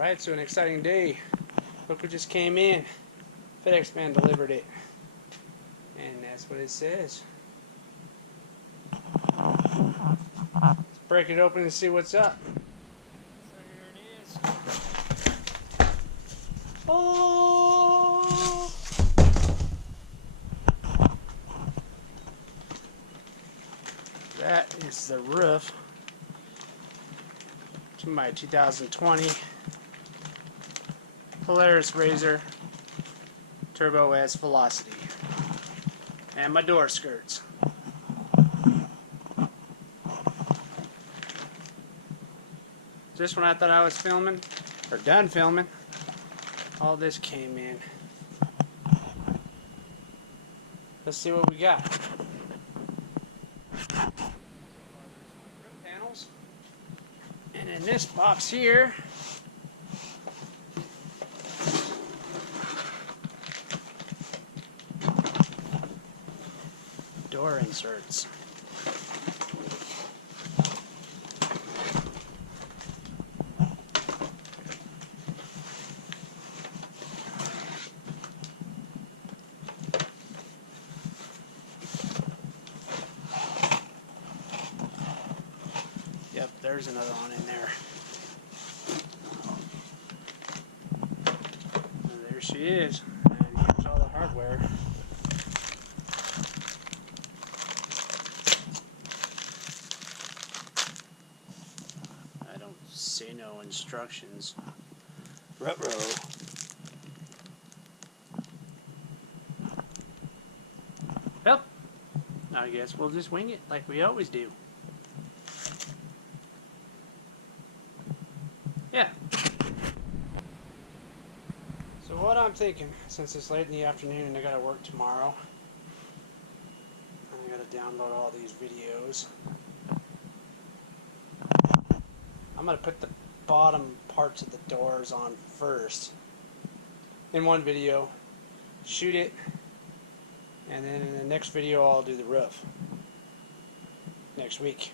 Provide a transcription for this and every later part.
Alright, so an exciting day. Look what just came in. FedEx man delivered it. And that's what it says. Let's break it open and see what's up. So here it is. Oh! That is the roof to my 2020 Polaris RZR Turbo S Velocity, and my door skirts. Just when I thought I was filming, or done filming, all this came in. Let's see what we got. Panels. And in this box here, door inserts. Yep, there's another one in there. And there she is. And here's all the hardware. I don't see no instructions. Ruh-roh. Well, I guess we'll just wing it like we always do. Yeah. So what I'm thinking, since it's late in the afternoon and I gotta work tomorrow, I gotta download all these videos. I'm gonna put the bottom parts of the doors on first in one video, shoot it, and then in the next video I'll do the roof next week.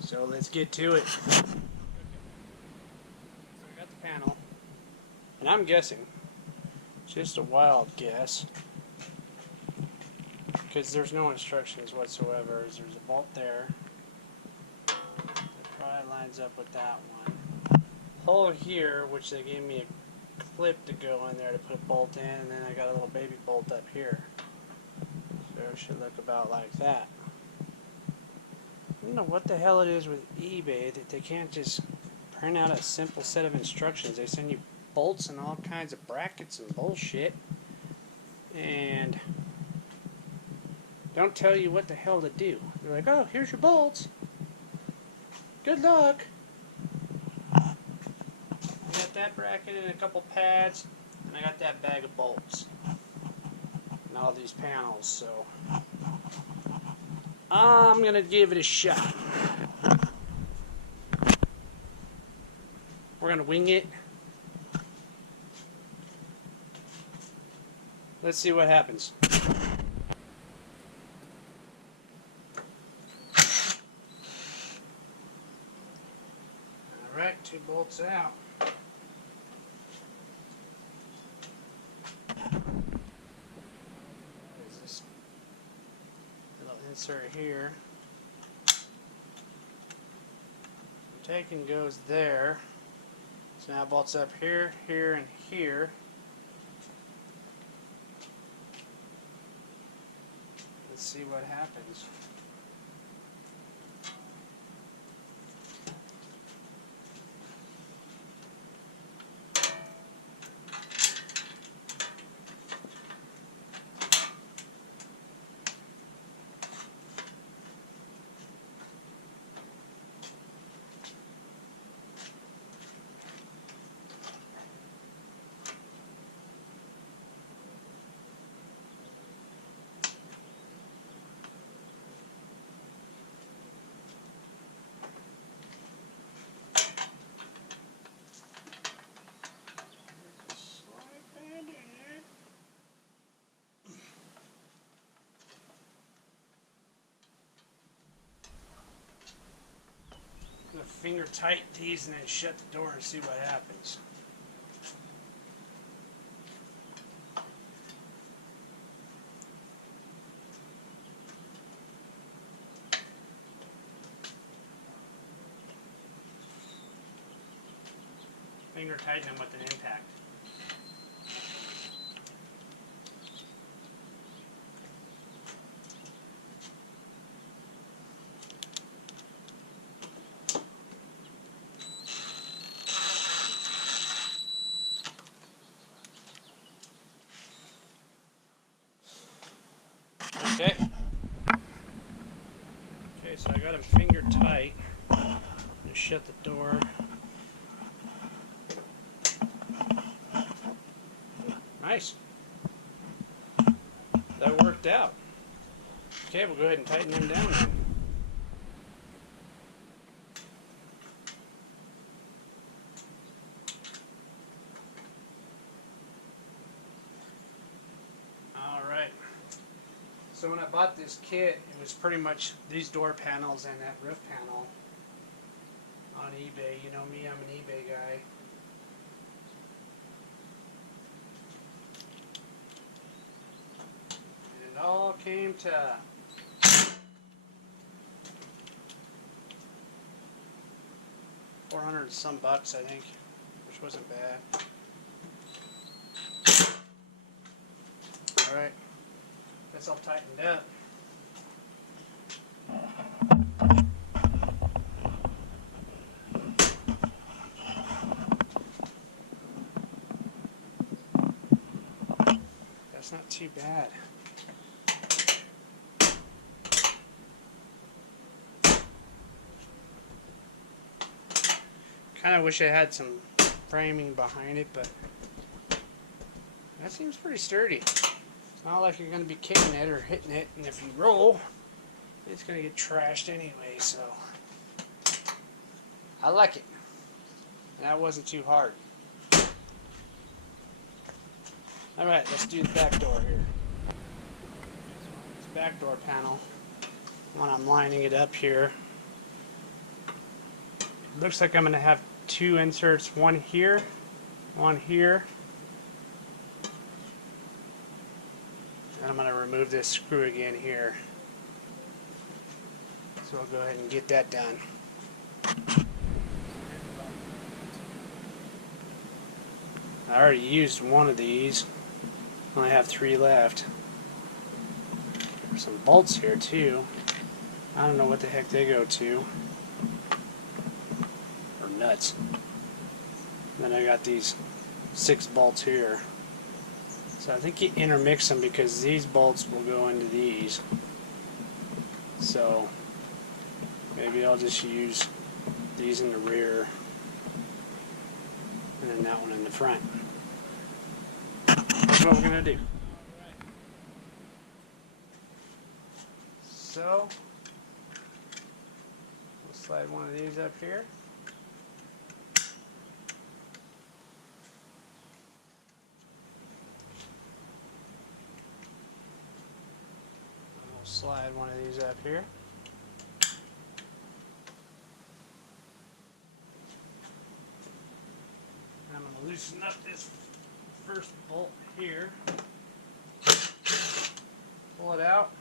So let's get to it. So I got the panel, and I'm guessing, just a wild guess, because there's no instructions whatsoever. There's a bolt there. That probably lines up with that one. Hole here, which they gave me a clip to go in there to put a bolt in, and then I got a little baby bolt up here. So it should look about like that. I don't know what the hell it is with eBay that they can't just print out a simple set of instructions. They send you bolts and all kinds of brackets and bullshit, and don't tell you what the hell to do. They're like, oh, here's your bolts. Good luck. I got that bracket and a couple pads, and I got that bag of bolts and all these panels, so I'm gonna give it a shot. We're gonna wing it. Let's see what happens. Alright, 2 bolts out. There's this little insert here. Taking goes there. So now bolts up here, here, and here. Let's see what happens. finger tight these and then shut the door and see what happens. Finger tighten them with an impact. Okay. Okay, so I got them finger tight. Just shut the door. Nice. That worked out. Okay, we'll go ahead and tighten them down then. Alright. So when I bought this kit, it was pretty much these door panels and that roof panel on eBay. You know me, I'm an eBay guy. It all came to $400 and some bucks, I think, which wasn't bad. Alright, that's all tightened up. That's not too bad. Kind of wish I had some framing behind it, but that seems pretty sturdy. It's not like you're going to be kicking it or hitting it, and if you roll, it's going to get trashed anyway, so I like it. And that wasn't too hard. Alright, let's do the back door here. This back door panel, when I'm lining it up here, looks like I'm going to have two inserts, one here, and I'm going to remove this screw again here. So I'll go ahead and get that done. I already used one of these. I only have 3 left. There's some bolts here too. I don't know what the heck they go to. Nuts. Then I got these 6 bolts here. So I think you intermix them because these bolts will go into these. So maybe I'll just use these in the rear and then that one in the front. That's what we're going to do. So we'll slide one of these up here. Slide one of these up here. I'm going to loosen up this first bolt here. Pull it out.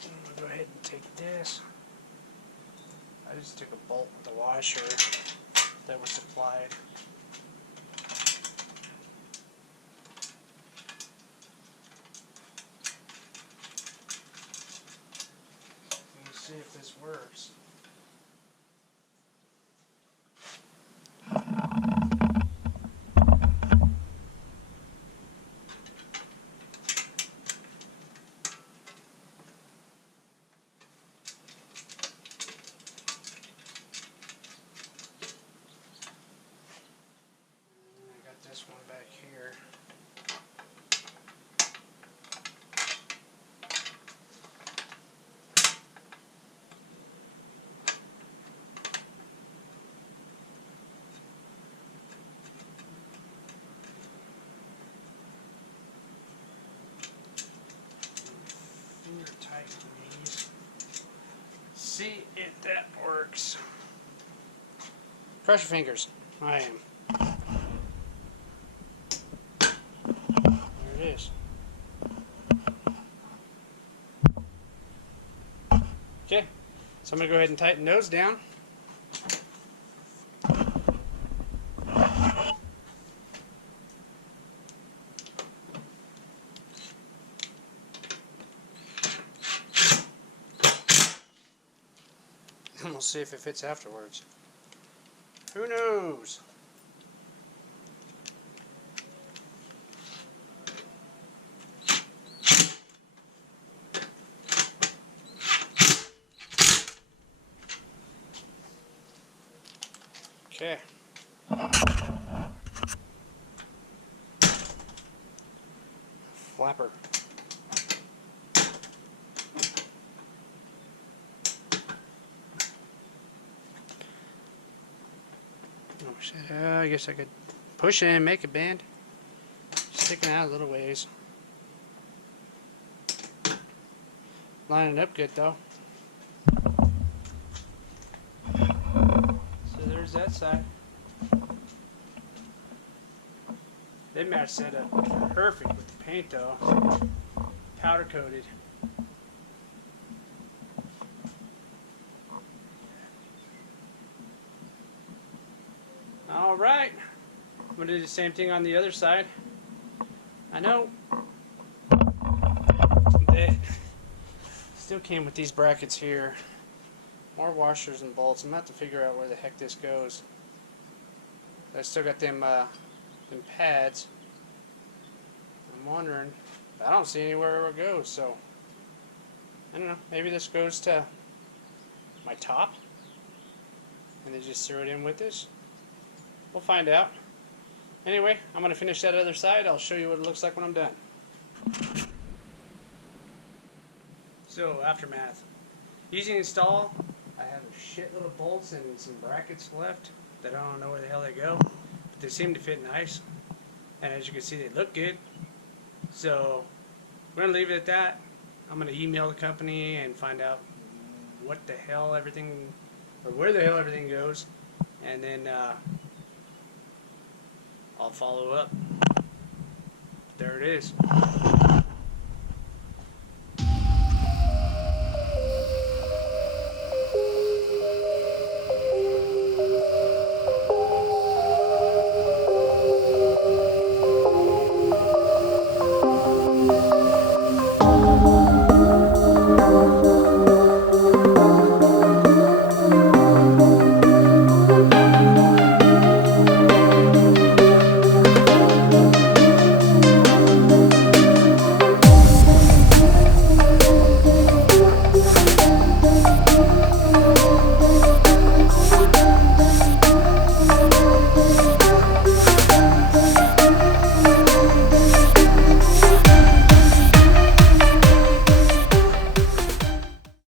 I'm going to go ahead and take this. I just took a bolt with the washer that was supplied. See if this works. I got this one back here. see if that works. Cross your fingers. I am. There it is. Okay, so I'm going to go ahead and tighten those down. And we'll see if it fits afterwards. Who knows? Okay. Flapper. Oh shit, I guess I could push it and make it bend. Sticking out a little ways. Lining up good though. So there's that side. They match that up perfect with the paint though. Powder coated. Alright, I'm going to do the same thing on the other side. I know they still came with these brackets here. More washers and bolts. I'm going to have to figure out where the heck this goes. I still got them pads. I'm wondering, I don't see anywhere where it goes, so I don't know, maybe this goes to my top and they just threw it in with this. We'll find out. Anyway, I'm going to finish that other side. I'll show you what it looks like when I'm done. So, aftermath. Easy to install. I have a shitload of bolts and some brackets left that I don't know where the hell they go. But they seem to fit nice. And as you can see, they look good. So, we're going to leave it at that. I'm going to email the company and find out what the hell everything, or where the hell everything goes. And then, I'll follow up. There it is.